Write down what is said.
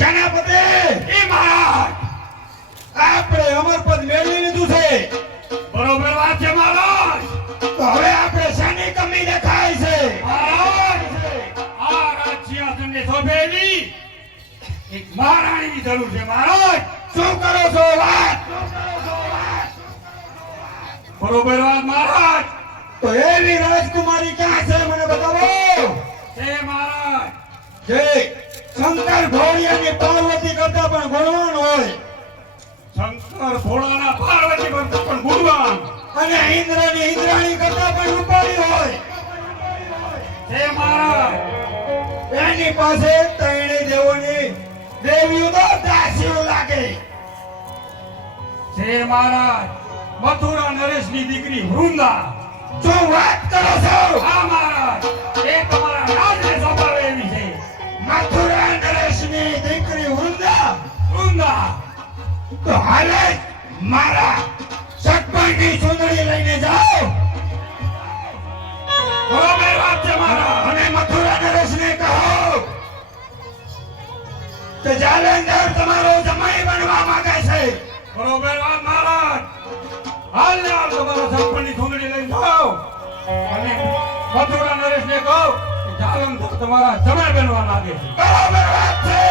સેનાપતિ એ મહારાજ! આપણે અમરપદ મેળવી લીધું છે. બરોબર વાત છે મહારાજ! તો હવે આપણે શેની કમી દેખાય છે? આ રાજ્યાસનને સોંપેલી એક મહારાણીની જરૂર છે મહારાજ! શું કરો છો વાત? બરોબર વાત મહારાજ! તો એવી રાજકુમારી ક્યાં છે મને બતાવો? જય મહારાજ! જય શંકર ભોળિયાની પાર્વતી કરતા પણ ગુણવાન હોય. શંકર ભોળાના પાર્વતી કરતા પણ ગુણવાન અને ઇન્દ્રની ઇન્દ્રાણી કરતા પણ રૂપાળી હોય. હે મહારાજ. એની પાસે ત્રણે દેવોની દેવીઓ તો દાસીઓ લાગે. હે મહારાજ મથુરા નરેશની દીકરી વૃંદા. જો વાત કરો તો હાલે જ મારા સટપણની સુંદરી લઈને મથુરા નરેશને ને સરપંચની લઈને જાઓ. કહો કે તમારા જમાઈ બનવા માંગે છે. બરાબર વાત છે.